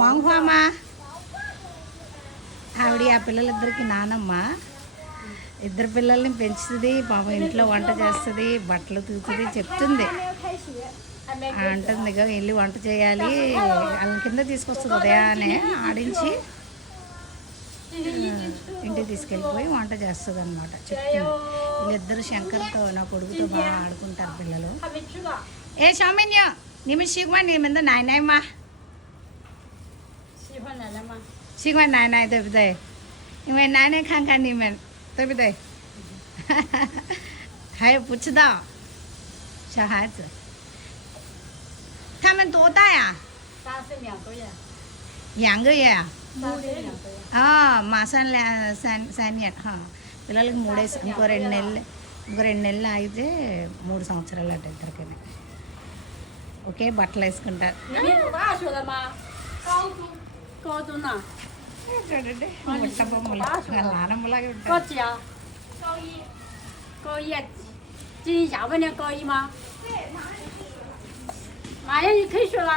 వాంగ్వామా ఆవిడ ఆ పిల్లలిద్దరికి నానమ్మ. ఇద్దరు పిల్లల్ని పెంచుతుంది పాపం, ఇంట్లో వంట చేస్తుంది, బట్టలు తూతుంది, చెప్తుంది. అంటుంది ఇక వెళ్ళి వంట చేయాలి, వాళ్ళ కింద తీసుకొస్తుంది ఉదయాన్నే ఆడించి ఇంటికి తీసుకెళ్ళిపోయి వంట చేస్తుంది అనమాట. చెప్తుంది. వీళ్ళిద్దరు శంకర్తో నా కొడుకుతో బాగా ఆడుకుంటారు పిల్లలు. ఏ షామిన్య నిమి సిగ్మా నీ మీద నాయనాయమ్మా喜欢奶奶对不对？因为奶奶看看你们，对不对？还有不知道小孩子，他们多大呀3岁2个月， ？2个月啊？ 3岁2个月。马上三年哈，పిల్లలకి 3 ఇంకో 2 నెలలు ఆగితే 3 సంవత్సరాలు అట ఇద్దరికి. ఓకే బట్టలు వేసుకుంటారు. 你念多大学的吗？高中呢？ చూడండి ముట్ట బొమ్మలు నానమ్మలాగే ఉంటారు.高几啊？高一。今年下半年高一吗？对，马上就开学啦。